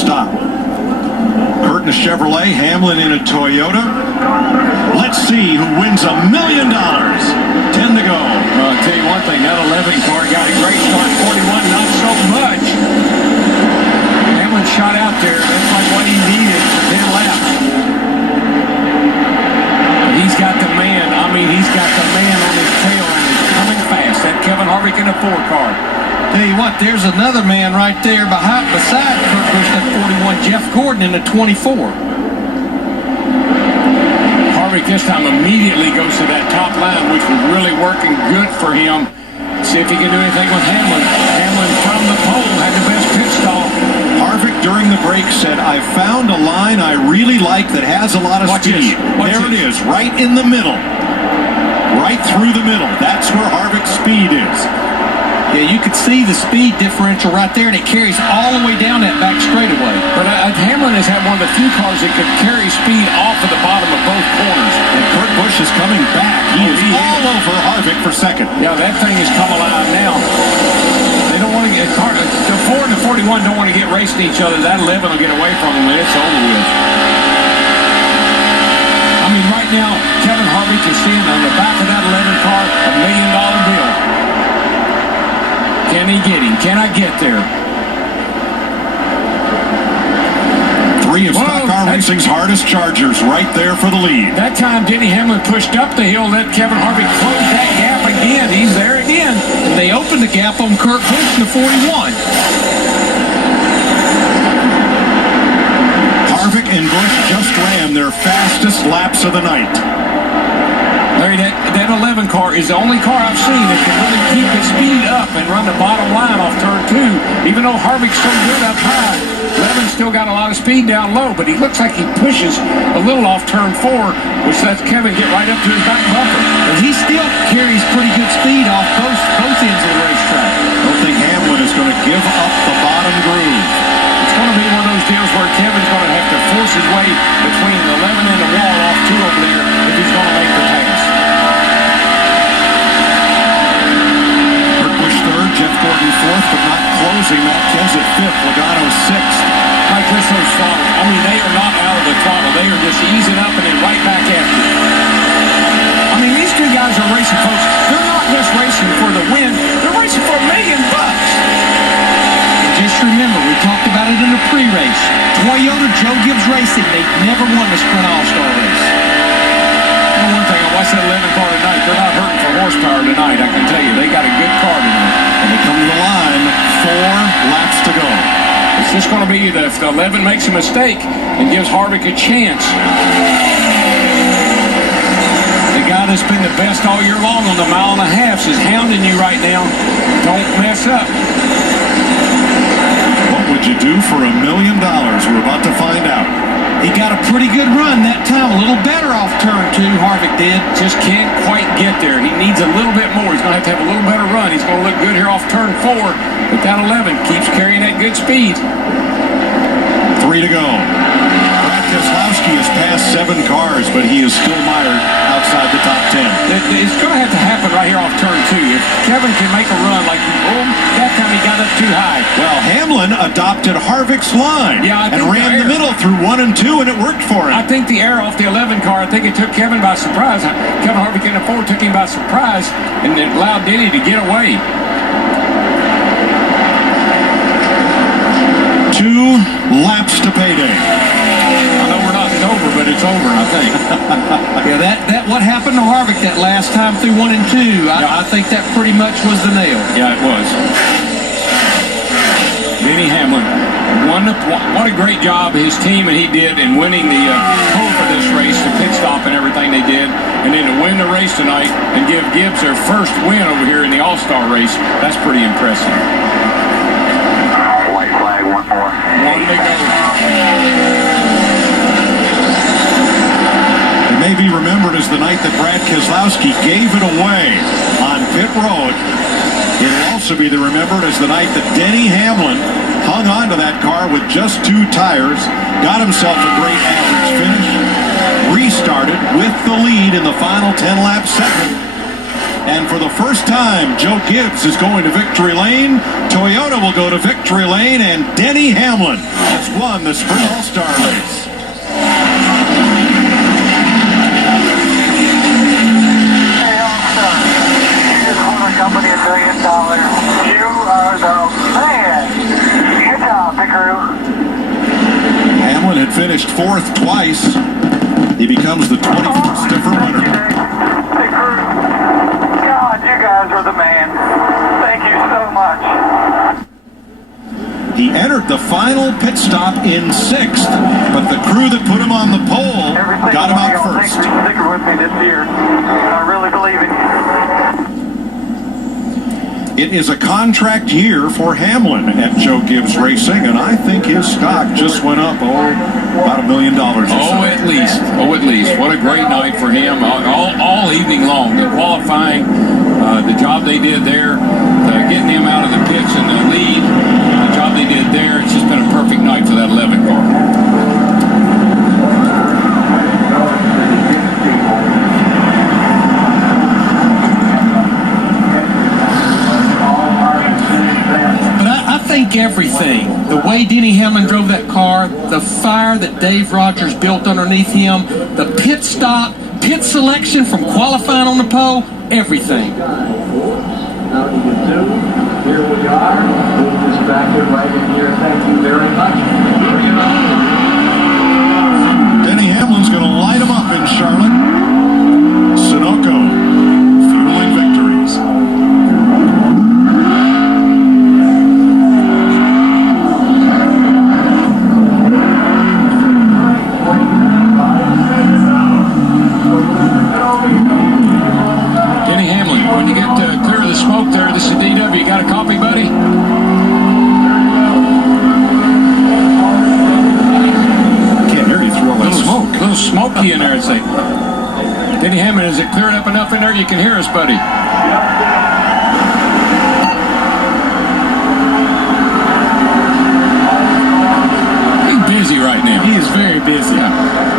stop. Kurt in a Chevrolet, Hamlin in a Toyota. Let's see who wins $1 million. 10 to go. Well, I'll tell you one thing, that 11 car got a great start. 41, not so much. Hamlin shot out there. That's like what he needed for 10 laps. But he's got the man. I mean, he's got the man on his tail, and he's coming fast. That Kevin Harvick in a 4 car. Tell you what, there's another man right there beside Kurt Busch, that 41, Jeff Gordon in the 24. Harvick this time immediately goes to that top line, which was really working good for him. See if he can do anything with Hamlin. Hamlin from the pole had the best pit stop. Harvick during the break said, I found a line I really like that has a lot of speed. There it is, right in the middle. Right through the middle. That's where Harvick's speed is. Yeah, you could see the speed differential right there, and it carries all the way down that back straightaway. But Hamlin has had one of the few cars that could carry speed off of the bottom of both corners. And Kurt Busch is coming back. He is all over Harvick for second. Yeah, that thing has come alive now. They don't want to get the 4 and the 41 don't want to get racing each other. That 11 will get away from them, and it's over with. I mean, right now, Kevin Harvick is seeing on the back of that 11 car $1 million bill. Can he get him? Can I get there? 3 of Stock Car Racing's hardest chargers right there for the lead. That time, Denny Hamlin pushed up the hill, let Kevin Harvick close that gap again. He's there again. And they opened the gap on Kurt Busch in the 41. Harvick and Busch just ran their fastest laps of the night. Larry, that 11 car is the only car I've seen that can really keep its speed up and run the bottom line off turn 2. Even though Harvick's so good up high, 11's still got a lot of speed down low, but he looks like he pushes a little off turn 4, which lets Kevin get right up to his back bumper. And he still carries pretty good speed off both ends of the racetrack. I don't think Hamlin is going to give up the bottom groove. It's going to be one of those deals where Kevin's going to have to force his way between the 11 and the wall off 2 over there if he's going to make the pass. Jeff Gordon 4th, but not closing. Matt Kenseth 5th. Logano 6th. Mike Briscoe's throttle. I mean, they are not out of the throttle. They are just easing up and then right back after. I mean, these 2 guys are racing, folks. They're not just racing for the win. They're racing for $1 million. And just remember, we talked about it in the pre-race. Toyota Joe Gibbs Racing, they've never won the Sprint All-Star race. You know one thing, I watched that 11 car tonight. They're not hurting for horsepower tonight, I can tell you. They got a good car tonight. And they come to the line, 4 laps to go. It's just going to be if the 11 makes a mistake and gives Harvick a chance. The guy that's been the best all year long on the 1.5 miles is hounding you right now. Don't mess up. What would you do for $1 million? We're about to find out. He got a pretty good run that time. A little better off turn 2, Harvick did. Just can't quite get there. He needs a little bit more. He's going to have a little better run. He's going to look good here off turn 4. But that 11 keeps carrying that good speed. 3 to go. Brad Keselowski has passed 7 cars, but he is still mired outside the top 10. It's going to have to happen right here off turn 2. If Kevin can make a run like that time he got up too high. Well, Hamlin adopted Harvick's line and ran the middle through 1 and 2, and it worked for him. I think the air off the 11 car, I think it took Kevin by surprise. Kevin Harvick in the 4 took him by surprise, and it allowed Denny to get away. 2 laps to payday. I know we're not over, but it's over, I think. Yeah, that what happened to Harvick that last time through 1 and 2, I think that pretty much was the nail. Yeah, it was. Denny Hamlin, what a great job his team and he did in winning the pole for this race, the pit stop and everything they did, and then to win the race tonight and give Gibbs their first win over here in the All-Star race. That's pretty impressive. White flag, 1 more. 1 to go. It may be remembered as the night that Brad Keselowski gave it away on pit road. It will also be remembered as the night that Denny Hamlin hung on to that car with just 2 tires, got himself a great average finish, restarted with the lead in the final 10-lap segment, And for the first time, Joe Gibbs is going to victory lane. Toyota will go to victory lane, and Denny Hamlin has won the Sprint All-Star race. Hey, All-Star, you just won a company $1 million. You are the man. Good job, Pickaroo. Hamlin had finished 4th twice. He becomes the 21st different winner. Pickaroo. God, you guys are the man. Thank you so much. He entered the final pit stop in 6th, but the crew that put him on the pole got him out first. Thanks for sticking with me this year. I really believe in you. It is a contract year for Hamlin at Joe Gibbs Racing, and I think his stock just went up, about $1 million or so. At least. What a great night for him all evening long. The qualifying, the job they did there, getting him out of the pits in the lead, the job they did there, it's just been a perfect night for that 11 car. Everything. The way Denny Hamlin drove that car, the fire that Dave Rogers built underneath him, the pit stop, pit selection from qualifying on the pole, everything. Now you can do. Here we are. Move this back and right in here. Thank you very much. Denny Hamlin's going to light him up in Charlotte. Sunoco fueling victories. Smoky in there and say, Denny Hamlin, is it cleared up enough in there you can hear us, buddy? He's busy right now. He is very busy.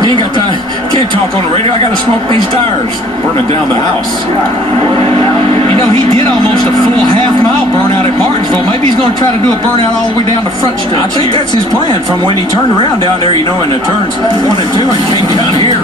He ain't got time. Can't talk on the radio. I got to smoke these tires. Burning down the house. You know, he did almost a full half-mile burnout at Martinsville. Maybe he's going to try to do a burnout all the way down to front stretch. I think that's his plan from when he turned around down there, in the turns 1 and 2 and came down here.